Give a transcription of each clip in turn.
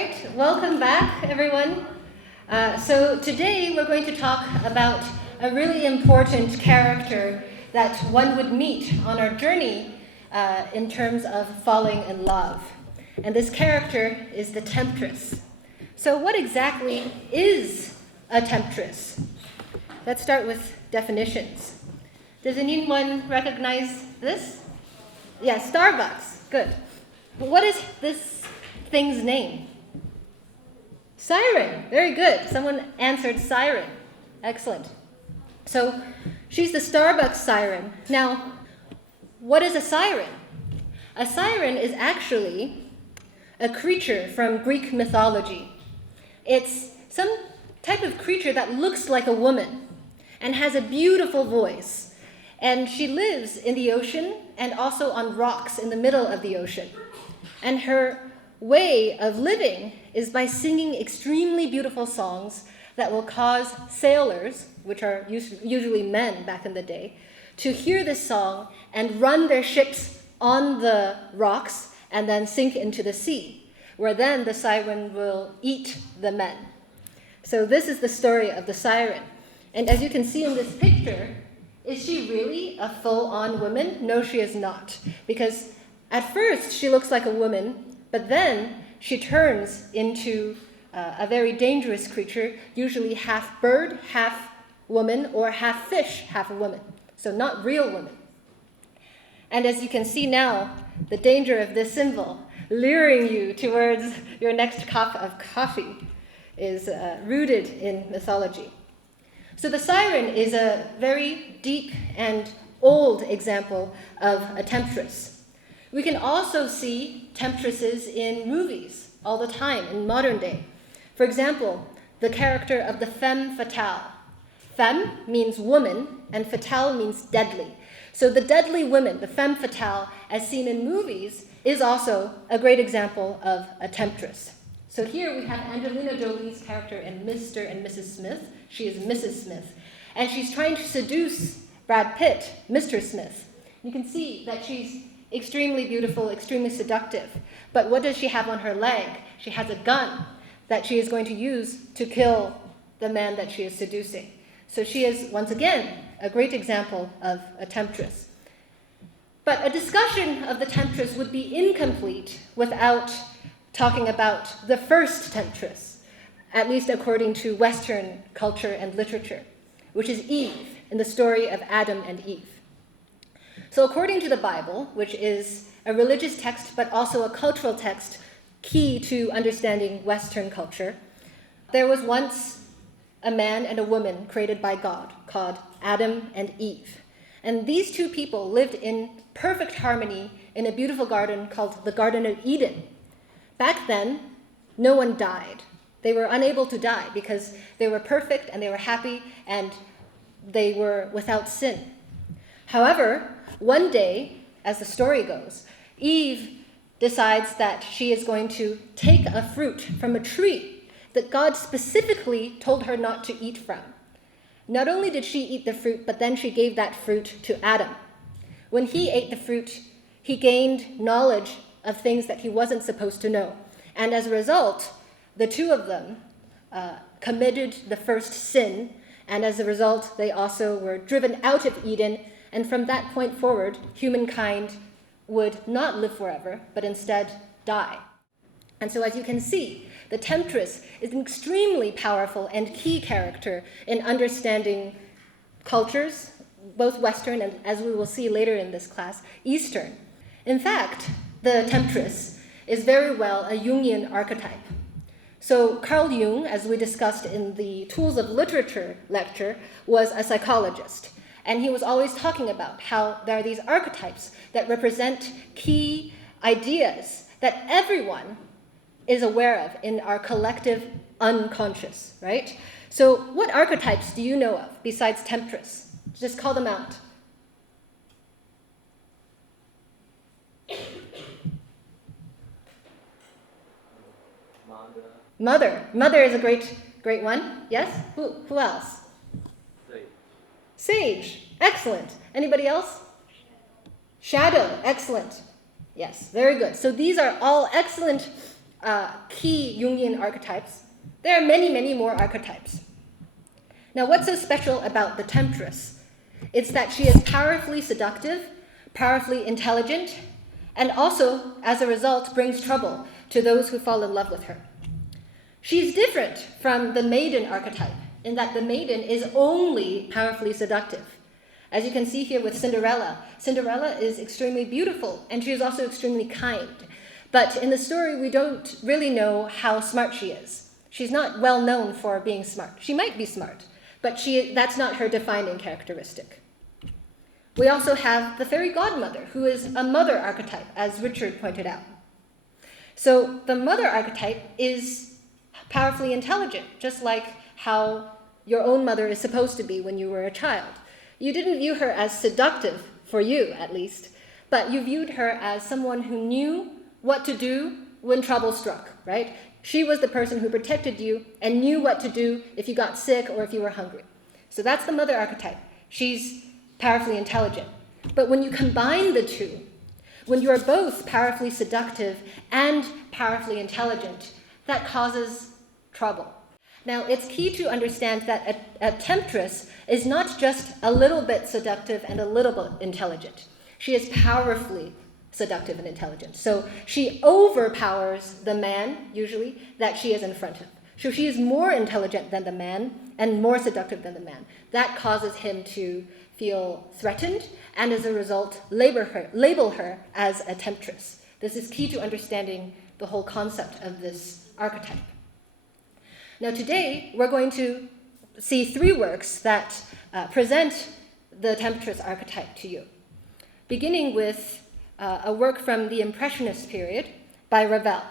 right, welcome back, everyone. So today we're going to talk about a really important character that one would meet on our journey in terms of falling in love. And this character is the Temptress. So what exactly is a Temptress? Let's start with definitions. Does anyone recognize this? Yeah, Starbucks. Good. What is this thing's name? Siren. Very good. Someone answered siren. Excellent. So she's the Starbucks siren. Now, what is a siren? A siren is actually a creature from Greek mythology. It's some type of creature that looks like a woman and has a beautiful voice. And she lives in the ocean and also on rocks in the middle of the ocean. And her way of living is by singing extremely beautiful songs that will cause sailors, which are usually men back in the day, to hear this song and run their ships on the rocks and then sink into the sea, where then the siren will eat the men. So this is the story of the siren. And as you can see in this picture, is she really a full-on woman? No, she is not. Because at first she looks like a woman, but then she turns into a very dangerous creature, usually half bird, half woman, or half fish, half a woman. So not real woman. And as you can see now, the danger of this symbol luring you towards your next cup of coffee is rooted in mythology. So the siren is a very deep and old example of a temptress. We can also see temptresses in movies all the time in modern day. For example, the character of the femme fatale. Femme means woman, and fatale means deadly. So the deadly woman, the femme fatale, as seen in movies, is also a great example of a temptress. So here we have Angelina Jolie's character in Mr. and Mrs. Smith. She is Mrs. Smith. And she's trying to seduce Brad Pitt, Mr. Smith. You can see that she's extremely beautiful, extremely seductive. But what does she have on her leg? She has a gun that she is going to use to kill the man that she is seducing. So she is, once again, a great example of a temptress. But a discussion of the temptress would be incomplete without talking about the first temptress, at least according to Western culture and literature, which is Eve, in the story of Adam and Eve. So according to the Bible, which is a religious text but also a cultural text key to understanding Western culture, there was once a man and a woman created by God called Adam and Eve. And these two people lived in perfect harmony in a beautiful garden called the Garden of Eden. Back then, no one died. They were unable to die because they were perfect and they were happy and they were without sin. However, one day, as the story goes, Eve decides that she is going to take a fruit from a tree that God specifically told her not to eat from. Not only did she eat the fruit, but then she gave that fruit to Adam. When he ate the fruit, he gained knowledge of things that he wasn't supposed to know. And as a result, the two of them committed the first sin, and as a result, they also were driven out of Eden, and from that point forward, humankind would not live forever, but instead die. And so as you can see, the temptress is an extremely powerful and key character in understanding cultures, both Western and, as we will see later in this class, Eastern. In fact, the temptress is very well a Jungian archetype. So Carl Jung, as we discussed in the Tools of Literature lecture, was a psychologist. And he was always talking about how there are these archetypes that represent key ideas that everyone is aware of in our collective unconscious, right? So what archetypes do you know of besides temptress? Just call them out. Mother. Mother is a great one. Yes? Who else? Sage. Excellent. Anybody else? Shadow. Excellent. Yes, very good. So these are all excellent key Jungian archetypes, there are many, many more archetypes. Now, what's so special about the Temptress? It's that she is powerfully seductive, powerfully intelligent, and also, as a result, brings trouble to those who fall in love with her. She's different from the maiden archetype in that the maiden is only powerfully seductive. As you can see here with Cinderella, Cinderella is extremely beautiful, and she is also extremely kind. But in the story, we don't really know how smart she is. She's not well known for being smart. She might be smart, but that's not her defining characteristic. We also have the fairy godmother, who is a mother archetype, as Richard pointed out. So the mother archetype is powerfully intelligent, just like how your own mother is supposed to be when you were a child. You didn't view her as seductive, for you at least, but you viewed her as someone who knew what to do when trouble struck, right? She was the person who protected you and knew what to do if you got sick or if you were hungry. So that's the mother archetype. She's powerfully intelligent. But when you combine the two, when you are both powerfully seductive and powerfully intelligent, that causes trouble. Now, it's key to understand that a temptress is not just a little bit seductive and a little bit intelligent. She is powerfully seductive and intelligent. So she overpowers the man, usually, that she is in front of. So she is more intelligent than the man and more seductive than the man. That causes him to feel threatened and, as a result, label her as a temptress. This is key to understanding the whole concept of this archetype. Now today, we're going to see 3 works that present the temptress archetype to you, beginning with a work from the Impressionist period by Ravel.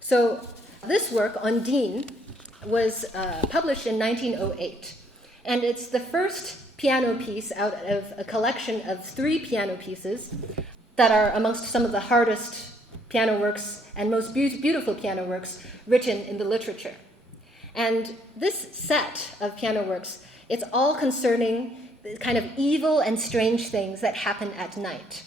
So this work, Undine, was published in 1908, and it's the first piano piece out of a collection of 3 piano pieces that are amongst some of the hardest piano works and most beautiful piano works written in the literature. And this set of piano works, it's all concerning kind of evil and strange things that happen at night.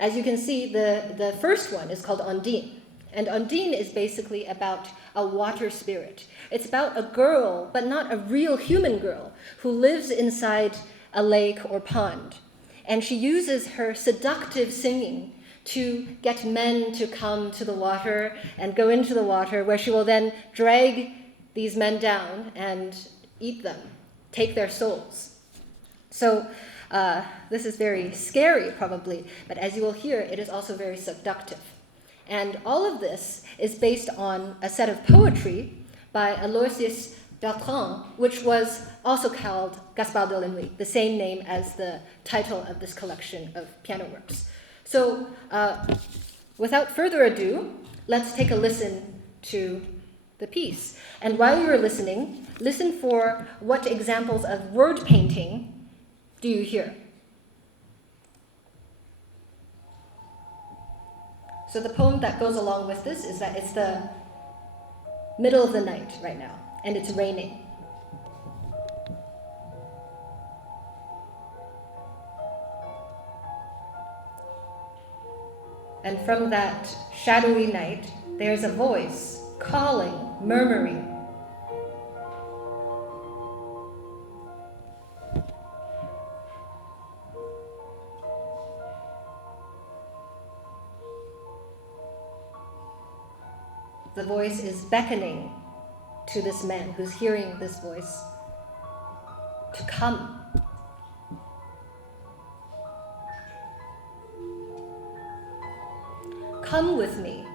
As you can see, the first one is called Undine. And Undine is basically about a water spirit. It's about a girl, but not a real human girl, who lives inside a lake or pond. And she uses her seductive singing to get men to come to the water and go into the water, where she will then drag these men down and eat them, take their souls. So this is very scary, probably, but as you will hear, it is also very seductive. And all of this is based on a set of poetry by Aloysius Bertrand, which was also called Gaspard de la Nuit, the same name as the title of this collection of piano works. So without further ado, let's take a listen to the piece. And while you're listening, listen for what examples of word painting do you hear. So the poem that goes along with this is that it's the middle of the night right now, and it's raining. And from that shadowy night, there's a voice calling, murmuring. The voice is beckoning to this man who's hearing this voice to come. Come with me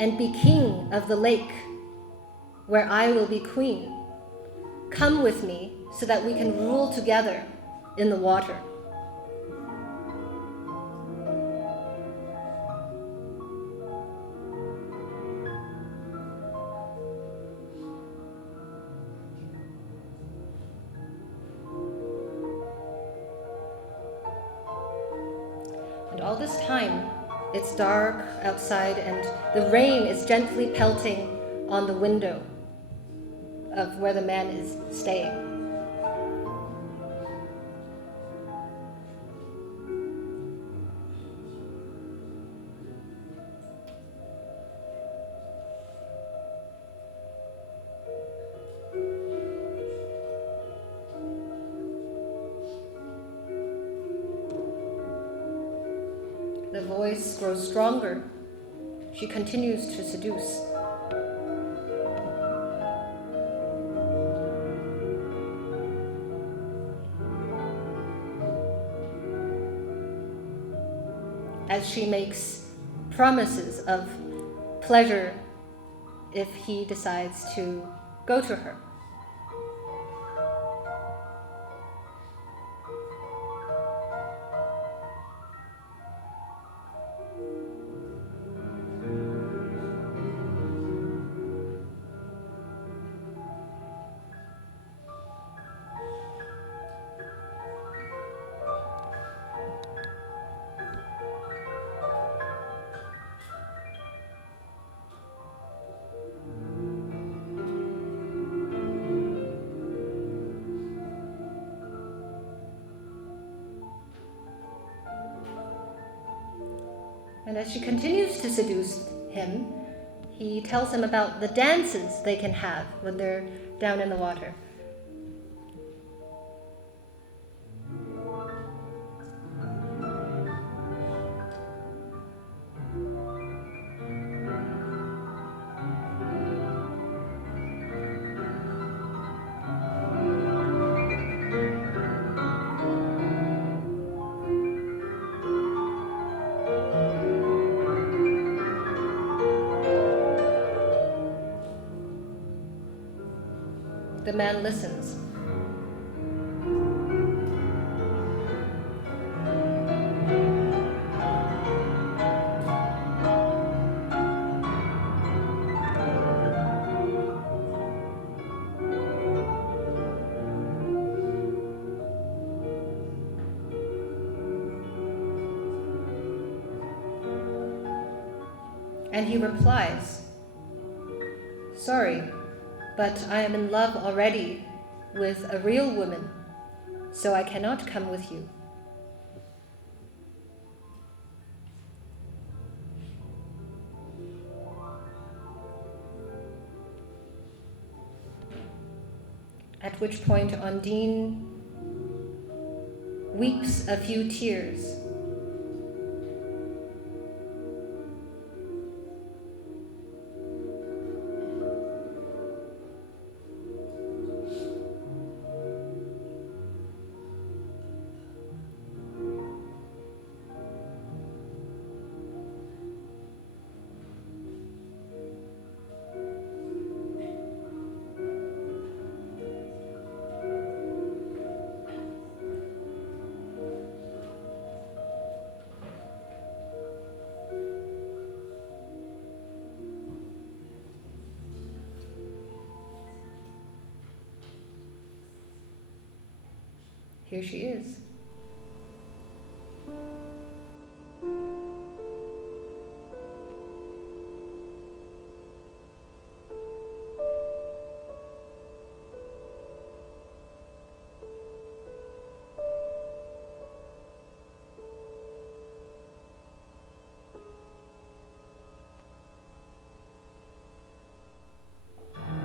and be king of the lake, where I will be queen. Come with me so that we can rule together in the water. And all this time, it's dark outside, and the rain is gently pelting on the window of where the man is staying. The voice grows stronger. She continues to seduce. As she makes promises of pleasure if he decides to go to her. And as she continues to seduce him, he tells him about the dances they can have when they're down in the water. The man listens. And he replies, "Sorry, but I am in love already with a real woman, so I cannot come with you." At which point Undine weeps a few tears. Here she is.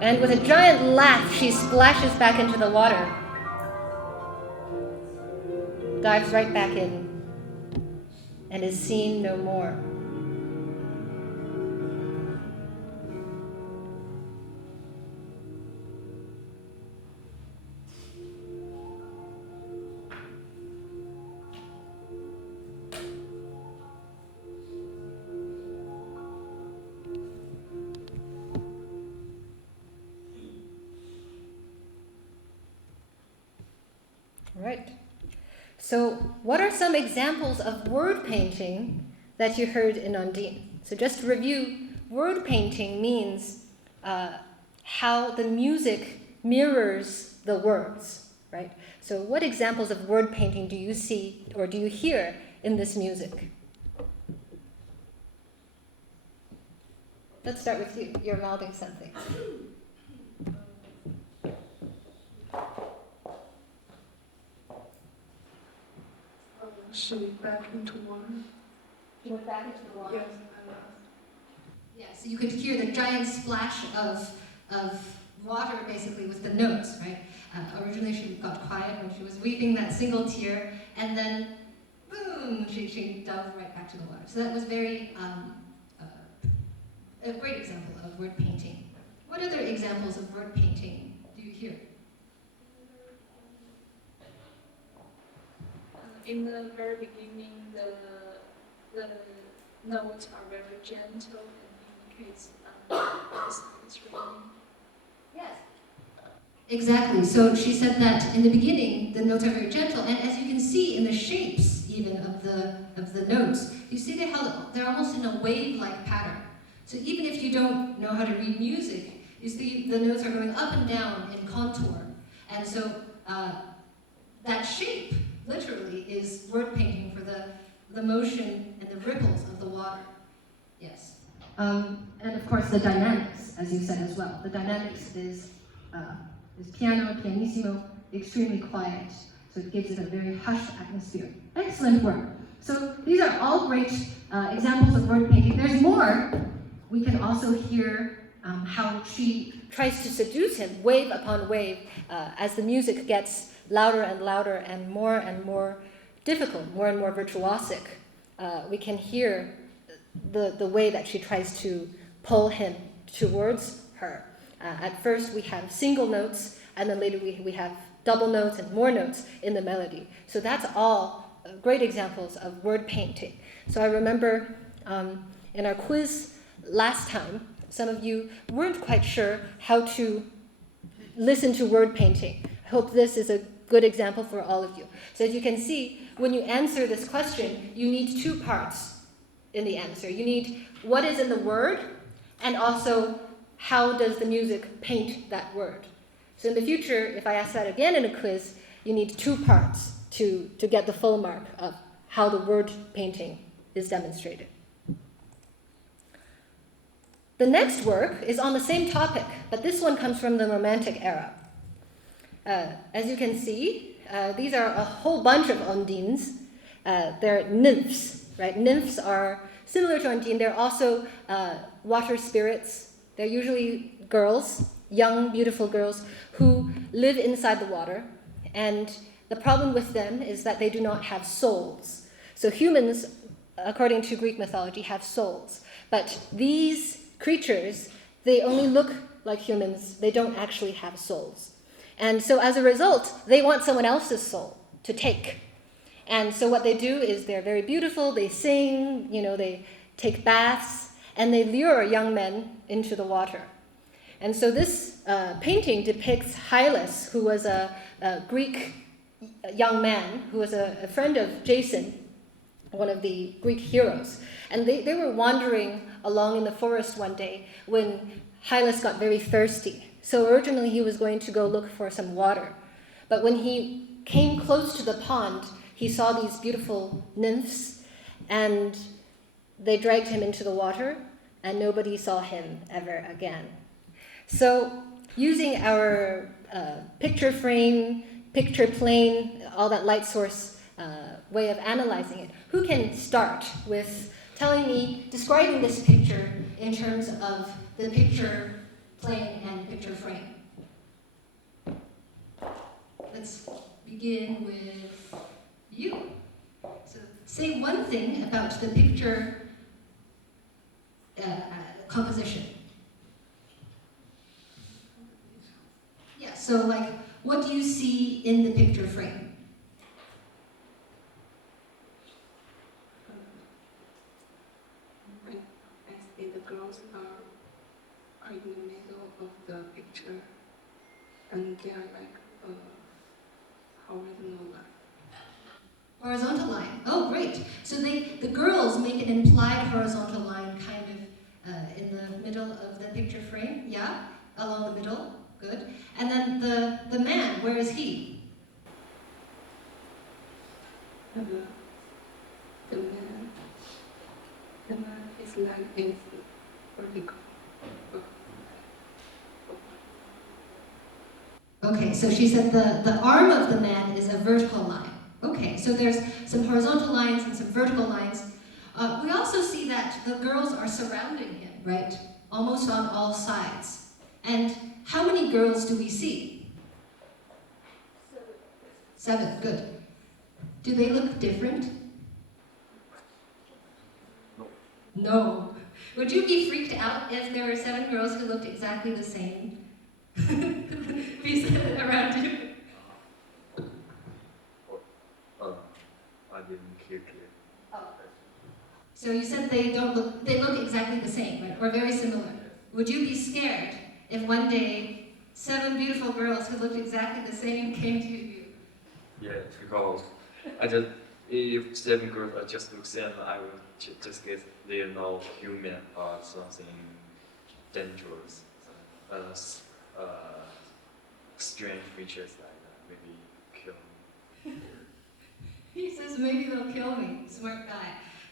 And with a giant laugh, she splashes back into the water. Dives right back in and is seen no more. Right. So what are some examples of word painting that you heard in Undine? So just to review, word painting means how the music mirrors the words, right? So what examples of word painting do you see or do you hear in this music? Let's start with you. You're mouthing something. She went back into water. She went back into the water? Yes. Yeah, so you could hear the giant splash of water basically with the notes, right? Originally she got quiet when she was weeping that single tear, and then boom, she dove right back to the water. So that was very a great example of word painting. What other examples of word painting do you hear? In the very beginning, the notes are very gentle and indicates it's raining. Yes. Exactly. So she said that in the beginning, the notes are very gentle, and as you can see in the shapes even of the notes, you see they're almost in a wave-like pattern. So even if you don't know how to read music, you see the notes are going up and down in contour, and so that shape literally is word painting for the motion and the ripples of the water. Yes. And of course the dynamics, as you said as well. The dynamics is piano, pianissimo, extremely quiet. So it gives it a very hushed atmosphere. Excellent work. So these are all great examples of word painting. There's more. We can also hear how she tries to seduce him, wave upon wave, as the music gets louder and louder and more difficult, more and more virtuosic. We can hear the way that she tries to pull him towards her. At first we have single notes, and then later we have double notes and more notes in the melody. So that's all great examples of word painting. So I remember in our quiz last time, some of you weren't quite sure how to listen to word painting. I hope this is a good example for all of you. So as you can see, when you answer this question, you need two parts in the answer. You need what is in the word, and also how does the music paint that word. So in the future, if I ask that again in a quiz, you need two parts to get the full mark of how the word painting is demonstrated. The next work is on the same topic, but this one comes from the Romantic era. As you can see, these are a whole bunch of ondines. They're nymphs, right? Nymphs are similar to ondine. They're also water spirits. They're usually girls, young, beautiful girls, who live inside the water. And the problem with them is that they do not have souls. So humans, according to Greek mythology, have souls. But these creatures, they only look like humans. They don't actually have souls. And so as a result, they want someone else's soul to take. And so what they do is they're very beautiful, they sing, they take baths, and they lure young men into the water. And so this painting depicts Hylas, who was a Greek young man, who was a friend of Jason, one of the Greek heroes. And they were wandering along in the forest one day when Hylas got very thirsty. So originally he was going to go look for some water. But when he came close to the pond, he saw these beautiful nymphs, and they dragged him into the water, and nobody saw him ever again. So using our picture frame, picture plane, all that light source way of analyzing it, who can start with telling me, describing this picture in terms of the picture plane and picture frame? Let's begin with you. So say one thing about the picture composition. Yeah, so what do you see in the picture frame? I see the girls are in the middle of the picture, and they are horizontal line. Horizontal line. Oh, great. So the girls make an implied horizontal line kind of in the middle of the picture frame. Yeah, along the middle. Good. And then the man, where is he? The man is is vertical. Okay, so she said the arm of the man is a vertical line. Okay, so there's some horizontal lines and some vertical lines. We also see that the girls are surrounding him, right? Almost on all sides. And how many girls do we see? 7, good. Do they look different? No. Would you be freaked out if there were 7 girls who looked exactly the same around you? I didn't hear clear. Oh. So you said they look exactly the same, right? Or very similar. Would you be scared if one day 7 beautiful girls who looked exactly the same came to you? Yeah, because if 7 girls are just look same, I will just guess they are not human or something dangerous, strange features like that, maybe kill me. He says maybe they'll kill me. Smart guy.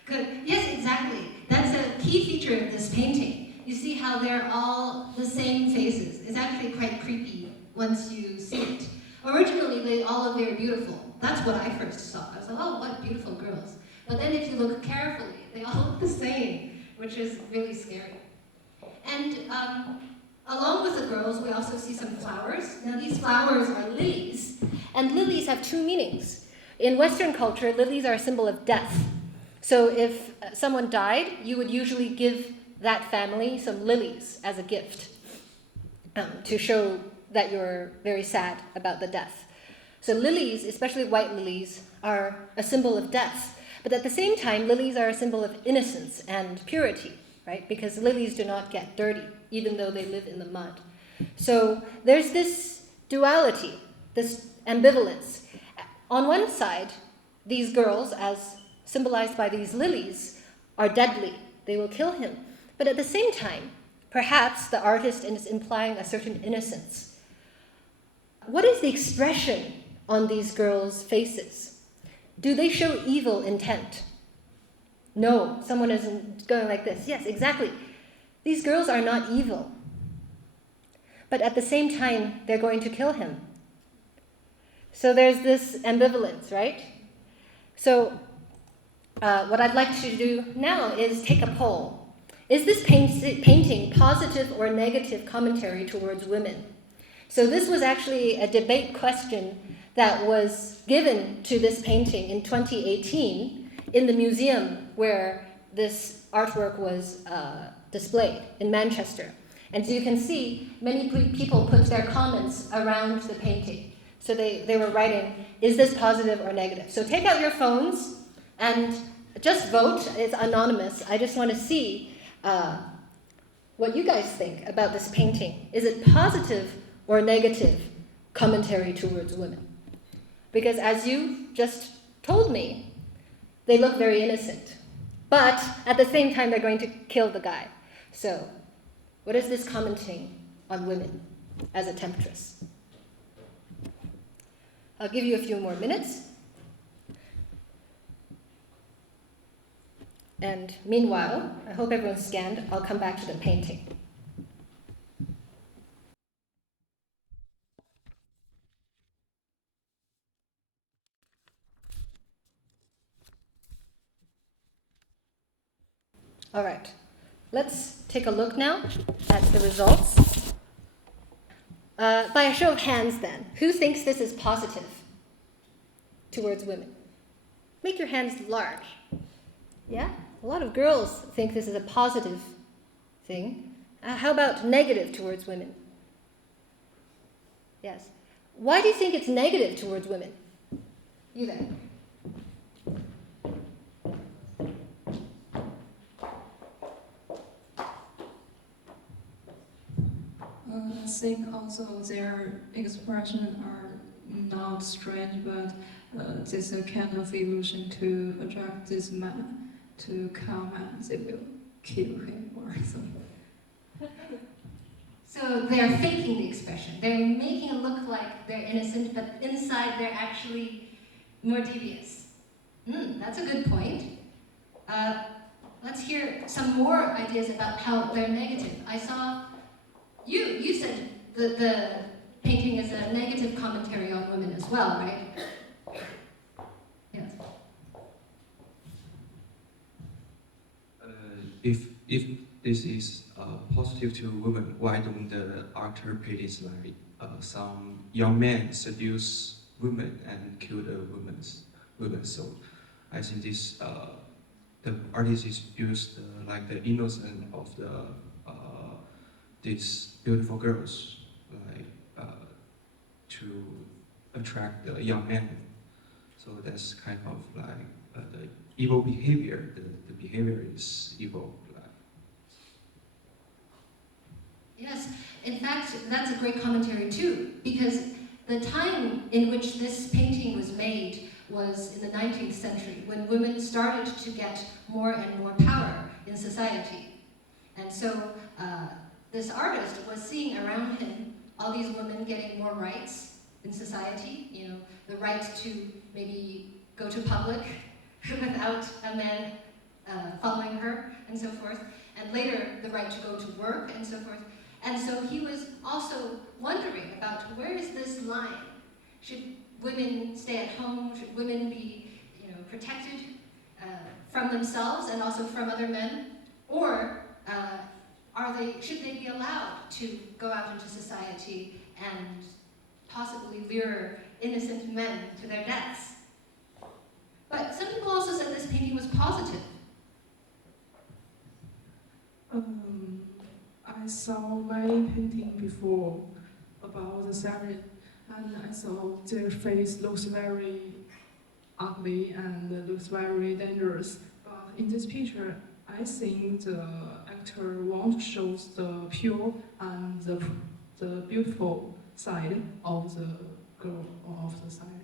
Good. Yes, exactly. That's a key feature of this painting. You see how they're all the same faces. It's actually quite creepy once you see it. Originally, they all look very beautiful. That's what I first saw. I was like, oh, what beautiful girls. But then if you look carefully, they all look the same, which is really scary. And along with the girls, we also see some flowers. Now, these flowers are lilies, and lilies have 2 meanings. In Western culture, lilies are a symbol of death. So if someone died, you would usually give that family some lilies as a gift to show that you're very sad about the death. So lilies, especially white lilies, are a symbol of death. But at the same time, lilies are a symbol of innocence and purity, right? Because lilies do not get dirty, even though they live in the mud. So there's this duality, this ambivalence. On one side, these girls, as symbolized by these lilies, are deadly. They will kill him. But at the same time, perhaps the artist is implying a certain innocence. What is the expression on these girls' faces? Do they show evil intent? No, someone isn't going like this. Yes, exactly. These girls are not evil. But at the same time, they're going to kill him. So there's this ambivalence, right? So what I'd like to do now is take a poll. Is this painting positive or negative commentary towards women? So this was actually a debate question that was given to this painting in 2018 in the museum where this artwork was displayed in Manchester. And so you can see many people put their comments around the painting. So they were writing, is this positive or negative? So take out your phones and just vote. It's anonymous. I just want to see what you guys think about this painting. Is it positive or negative commentary towards women? Because as you just told me, they look very innocent. But at the same time, they're going to kill the guy. So what is this commenting on women as a temptress? I'll give you a few more minutes. And meanwhile, I hope everyone's scanned. I'll come back to the painting. All right, let's take a look now at the results. By a show of hands then, who thinks this is positive towards women? Make your hands large. Yeah? A lot of girls think this is a positive thing. How about negative towards women? Yes. Why do you think it's negative towards women? You there. I think also their expressions are not strange, but there's a kind of illusion to attract this man to come and they will kill him or something. So they're faking the expression. They're making it look like they're innocent, but inside they're actually more devious. That's a good point. Let's hear some more ideas about how they're negative. I saw you said the painting is a negative commentary on women as well, right? Yes. If this is positive to women, why don't the actor paint it like some young men seduce women and kill the women? So I think this the artist is used like the innocence of the these beautiful girls, like to attract the young men. So that's kind of like the evil behavior. The behavior is evil. Yes, in fact, that's a great commentary too, because the time in which this painting was made was in the 19th century, when women started to get more and more power in society. And so this artist was seeing around him all these women getting more rights in society, you know, the right to maybe go to public without a man following her and so forth, and later the right to go to work and so forth. And so he was also wondering about, where is this line? Should women stay at home? Should women be, you know, protected from themselves and also from other men? Or should they be allowed to go out into society and possibly lure innocent men to their deaths? But some people also said this painting was positive. I saw many paintings before about the siren, and I saw their face looks very ugly and looks very dangerous. But in this picture, I think the actor wants to show the pure and the beautiful side of the girl or of the siren.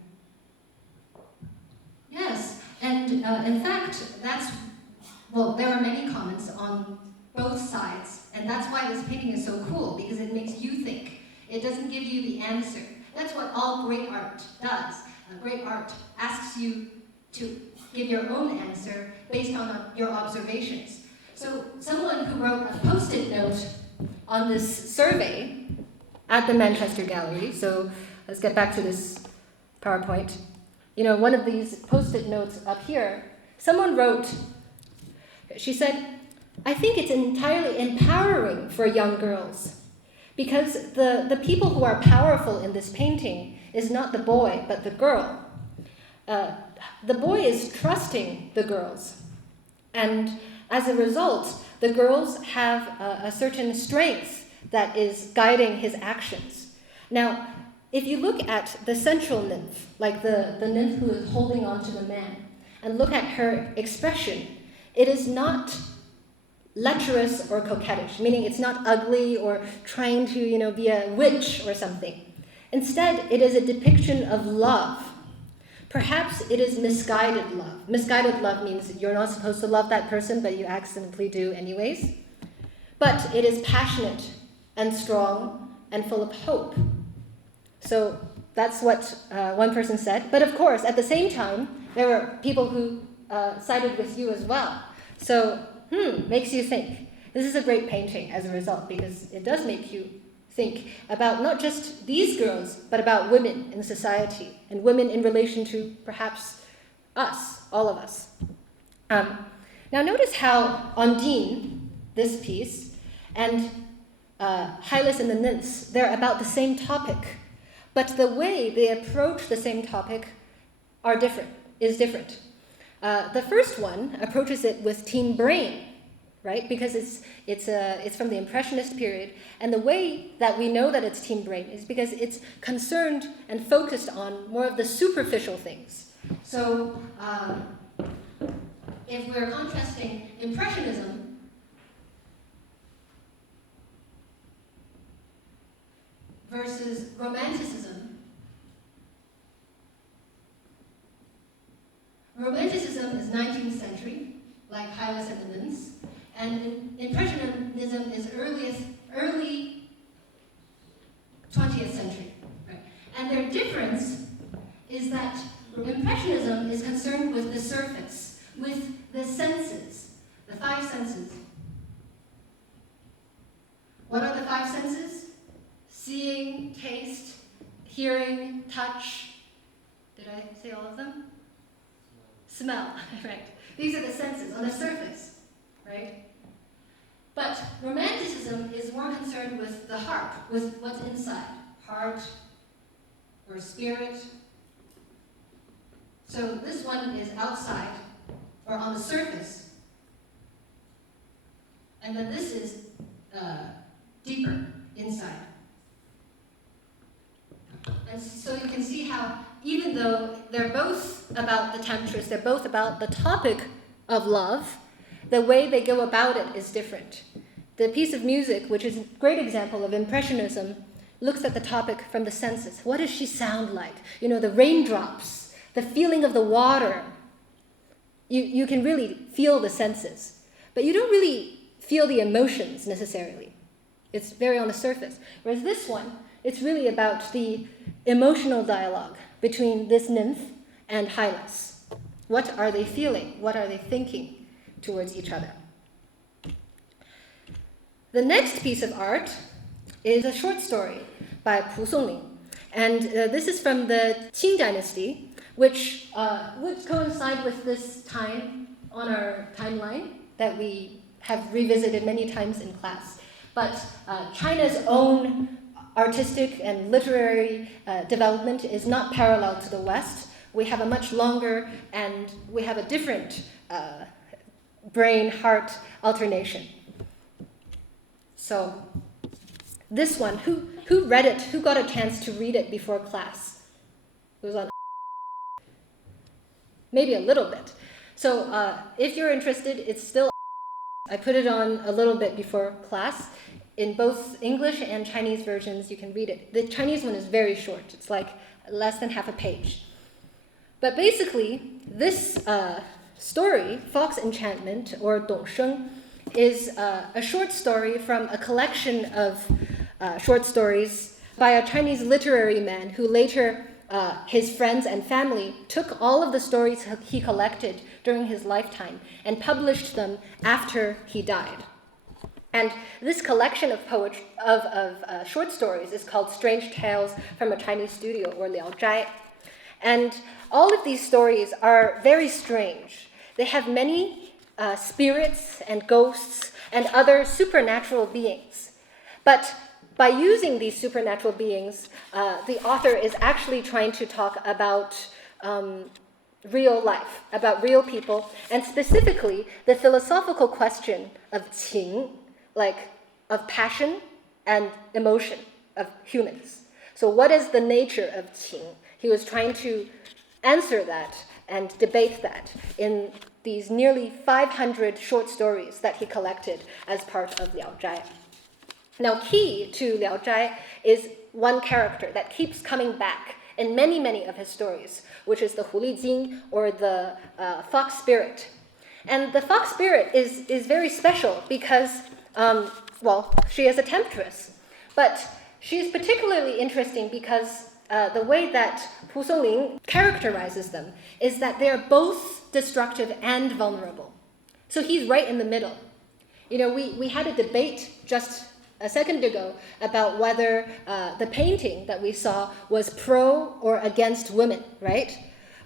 Yes, and in fact, there are many comments on both sides, and that's why this painting is so cool, because it makes you think. It doesn't give you the answer. That's what all great art does. Great art asks you to give your own answer based on your observations. So someone who wrote a post-it note on this survey at the Manchester Gallery, so let's get back to this PowerPoint. You know, one of these post-it notes up here, someone wrote, she said, "I think it's entirely empowering for young girls, because the people who are powerful in this painting is not the boy, but the girl. The boy is trusting the girls, and as a result, the girls have a certain strength that is guiding his actions. Now, if you look at the central nymph, like the nymph who is holding on to the man, and look at her expression, it is not lecherous or coquettish, meaning it's not ugly or trying to, you know, be a witch or something. Instead, it is a depiction of love. Perhaps it is misguided love. Misguided love means you're not supposed to love that person, but you accidentally do anyways. But it is passionate and strong and full of hope. So that's what one person said. But of course, at the same time, there were people who sided with you as well. So, makes you think. This is a great painting as a result, because it does make you think about not just these girls, but about women in society, and women in relation to perhaps us, all of us. Now notice how Undine, this piece, and Hylas and the Nymphs, they're about the same topic, but the way they approach the same topic is different. The first one approaches it with teen brain, right? Because it's from the Impressionist period, and the way that we know that it's teen brain is because it's concerned and focused on more of the superficial things. So, if we're contrasting Impressionism versus Romanticism, Romanticism is 19th century, like Hylas and the Nymphs, and Impressionism is early 20th century. Right? And their difference is that Impressionism is concerned with the surface, with the senses, the five senses. What are the five senses? Seeing, taste, hearing, touch. Did I say all of them? Smell, right. These are the senses on the surface, right? But Romanticism is more concerned with the heart, with what's inside, heart or spirit. So this one is outside or on the surface, And then this is deeper inside. And so you can see how, even though they're both about the Temptress, they're both about the topic of love, the way they go about it is different. The piece of music, which is a great example of Impressionism, looks at the topic from the senses. What does she sound like? You know, the raindrops, the feeling of the water. You can really feel the senses, but you don't really feel the emotions necessarily. It's very on the surface. Whereas this one, it's really about the emotional dialogue between this nymph and Hylas. What are they feeling? What are they thinking towards each other? The next piece of art is a short story by Pu Songling. And this is from the Qing dynasty, which would coincide with this time on our timeline that we have revisited many times in class. But China's own artistic and literary development is not parallel to the West. We have a much longer and we have a different brain-heart alternation. So this one, who read it? Who got a chance to read it before class? It was on maybe a little bit. So if you're interested, it's still I put it on a little bit before class. In both English and Chinese versions, you can read it. The Chinese one is very short. It's like less than half a page. But basically, this story, Fox Enchantment, or Dongsheng, is a short story from a collection of short stories by a Chinese literary man who later, his friends and family, took all of the stories he collected during his lifetime and published them after he died. And this collection of short stories is called Strange Tales from a Chinese Studio, or Liao Zhai. And all of these stories are very strange. They have many spirits and ghosts and other supernatural beings. But by using these supernatural beings, the author is actually trying to talk about real life, about real people, and specifically the philosophical question of qing, like of passion and emotion of humans. So what is the nature of qing? He was trying to answer that and debate that in these nearly 500 short stories that he collected as part of Liao Zhai. Now, key to Liao Zhai is one character that keeps coming back in many, many of his stories, which is the Huli Jing, or the fox spirit. And the fox spirit is very special because, she is a temptress. But she's particularly interesting because the way that Pu Songling characterizes them is that they're both destructive and vulnerable. So he's right in the middle. You know, we had a debate just a second ago about whether the painting that we saw was pro or against women, right?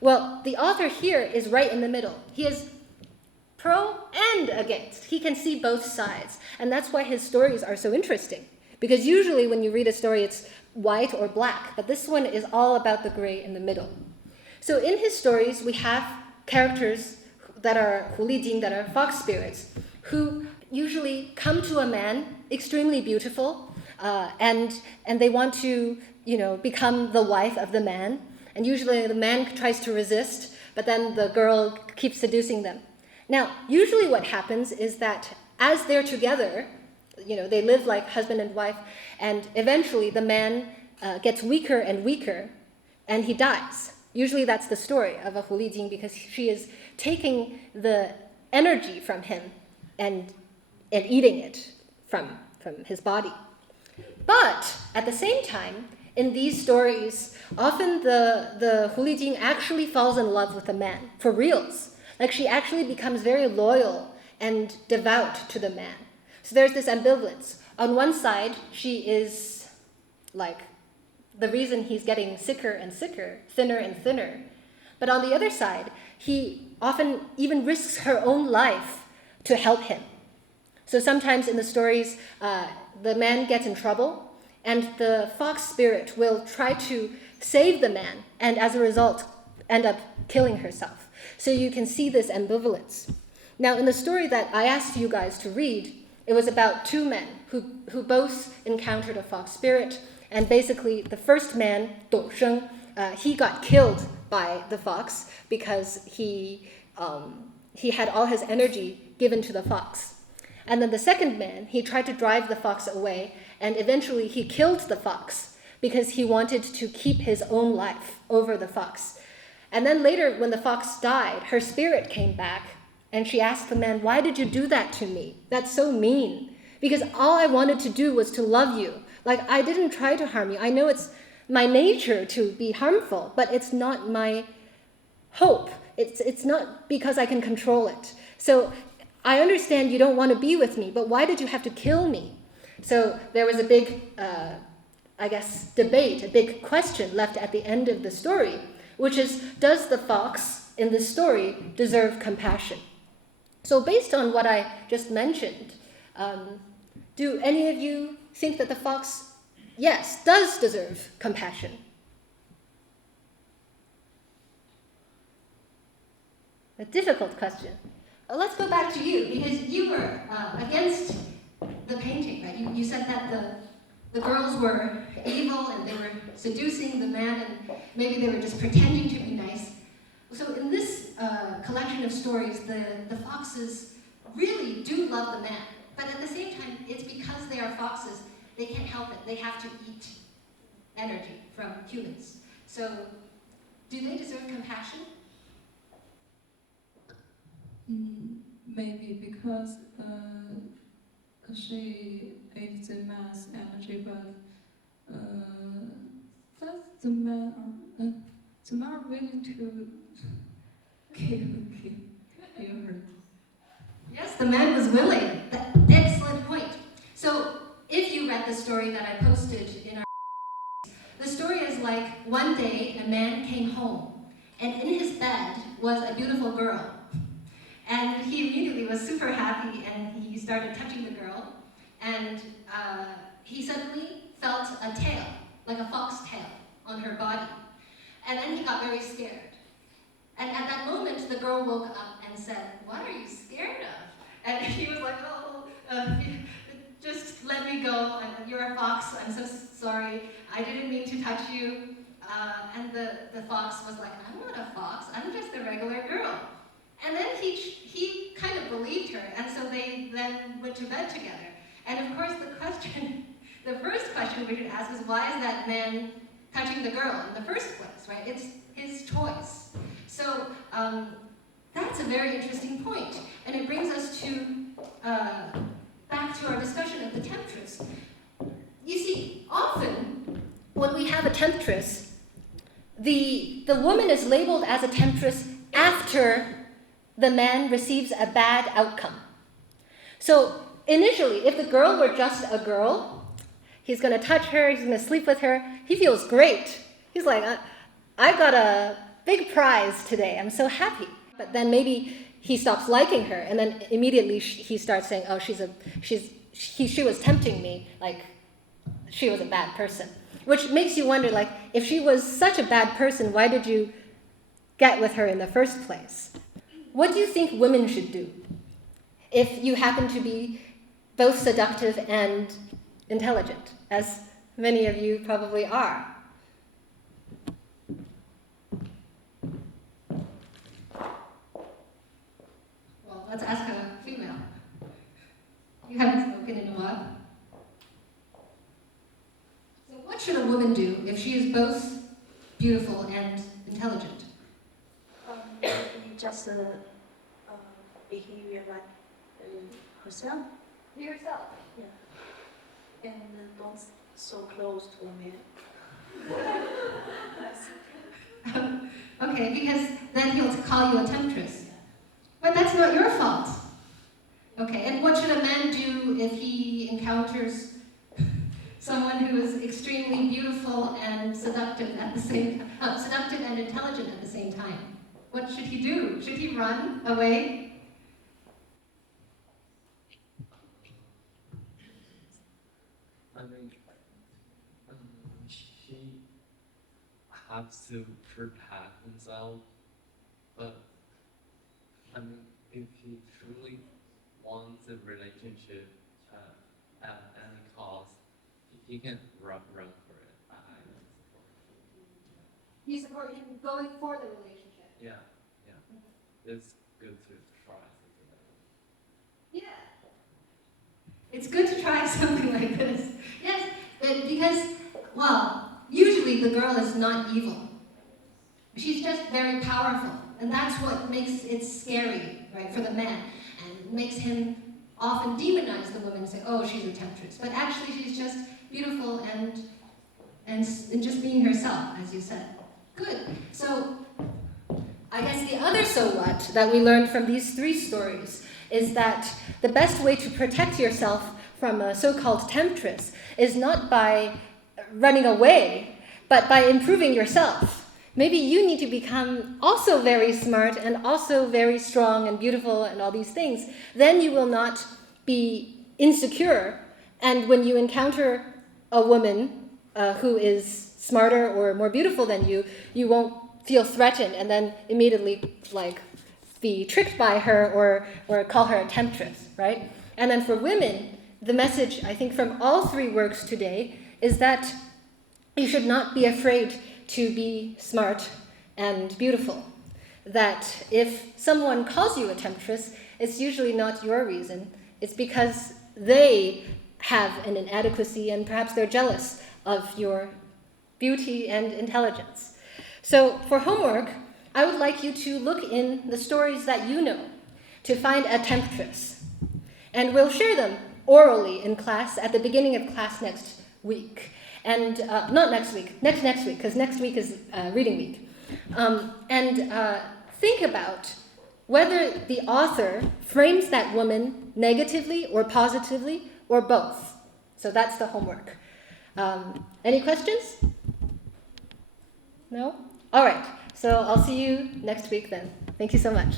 Well, the author here is right in the middle. He is pro and against. He can see both sides. And that's why his stories are so interesting. Because usually when you read a story, it's white or black. But this one is all about the gray in the middle. So in his stories, we have characters that are Huli Jing, that are fox spirits, who usually come to a man extremely beautiful, and they want to, become the wife of the man. And usually the man tries to resist, but then the girl keeps seducing them. Now, usually what happens is that as they're together, they live like husband and wife, and eventually the man gets weaker and weaker, and he dies. Usually that's the story of a Huli Jing, because she is taking the energy from him and eating it from his body. But at the same time, in these stories, often the Huli Jing actually falls in love with the man, for reals. Like, she actually becomes very loyal and devout to the man. So there's this ambivalence. On one side, she is like the reason he's getting sicker and sicker, thinner and thinner. But on the other side, he often even risks her own life to help him. So sometimes in the stories, the man gets in trouble, and the fox spirit will try to save the man, and as a result, end up killing herself. So you can see this ambivalence. Now, in the story that I asked you guys to read, It was about two men who both encountered a fox spirit. And basically, the first man, Dong Sheng, he got killed by the fox because he had all his energy given to the fox. And then the second man, he tried to drive the fox away, and eventually he killed the fox because he wanted to keep his own life over the fox. And then later, when the fox died, her spirit came back, and she asked the man, "Why did you do that to me? That's so mean. Because all I wanted to do was to love you. Like, I didn't try to harm you. I know it's my nature to be harmful, but it's not my hope. It's not because I can control it. So I understand you don't want to be with me, but why did you have to kill me?" So there was a big, debate, a big question left at the end of the story, which is, does the fox in this story deserve compassion? So based on what I just mentioned, do any of you think that the fox, yes, does deserve compassion? A difficult question. Let's go back to you, because you were against the painting, right? You said that the girls were evil and they were seducing the man, and maybe they were just pretending to be nice. So in this collection of stories, the foxes really do love the man, but at the same time, it's because they are foxes, they can't help it. They have to eat energy from humans. So do they deserve compassion? Maybe because she ate the man's energy, but does the man willing to kill her? Yes, the man was willing. Excellent point. So if you read the story that I posted in our, the story is like, one day a man came home, and in his bed was a beautiful girl. And he immediately was super happy, and he started touching the girl, and he suddenly felt a tail, like a fox tail, on her body. And then he got very scared. And at that moment, the girl woke up and said, "What are you scared of?" And he was like, "Oh, just let me go. You're a fox. I'm so sorry. I didn't mean to touch you." And the fox was like, "I'm not a fox. I'm just a regular girl." And then he kind of believed her, and so they then went to bed together. And of course, the first question we should ask is, why is that man touching the girl in the first place, right? It's his choice. So that's a very interesting point, and it brings us to back to our discussion of the temptress. You see, often when we have a temptress, the woman is labeled as a temptress after the man receives a bad outcome. So initially, if the girl were just a girl, he's going to touch her, he's going to sleep with her, he feels great. He's like, I got a big prize today, I'm so happy. But then maybe he stops liking her, and then immediately he starts saying, "Oh, she was tempting me, like she was a bad person." Which makes you wonder, like, if she was such a bad person, why did you get with her in the first place? What do you think women should do if you happen to be both seductive and intelligent, as many of you probably are? Well, let's ask a female. You haven't spoken in a while. So what should a woman do if she is both beautiful and intelligent? Maybe just behavior like herself. Be yourself. Yeah. And don't so close to a man. Okay, because then he'll call you a temptress. But that's not your fault. Okay, and what should a man do if he encounters someone who is extremely beautiful and seductive at the same seductive and intelligent at the same time? What should he do? Should he run away? I mean, he has to protect himself, but I mean, if he truly wants a relationship, at any cost, he can run for it. You support him going for the relationship. Yeah. It's good to try something like that. Yeah. It's good to try something like this. Yes, because, well, usually the girl is not evil. She's just very powerful. And that's what makes it scary, right, for the man. And makes him often demonize the woman and say, oh, she's a temptress. But actually, she's just beautiful and just being herself, as you said. Good. So, I guess the other so what that we learned from these three stories is that the best way to protect yourself from a so-called temptress is not by running away, but by improving yourself. Maybe you need to become also very smart and also very strong and beautiful and all these things. Then you will not be insecure. And when you encounter a woman who is smarter or more beautiful than you, you won't feel threatened and then immediately be tricked by her or call her a temptress, right? And then for women, the message, I think, from all three works today is that you should not be afraid to be smart and beautiful. That if someone calls you a temptress, it's usually not your reason. It's because they have an inadequacy and perhaps they're jealous of your beauty and intelligence. So for homework, I would like you to look in the stories that you know to find a temptress. And we'll share them orally in class at the beginning of class next week. And not next week, next week, because next week is reading week. Think about whether the author frames that woman negatively or positively or both. So that's the homework. Any questions? No? All right. So I'll see you next week then. Thank you so much.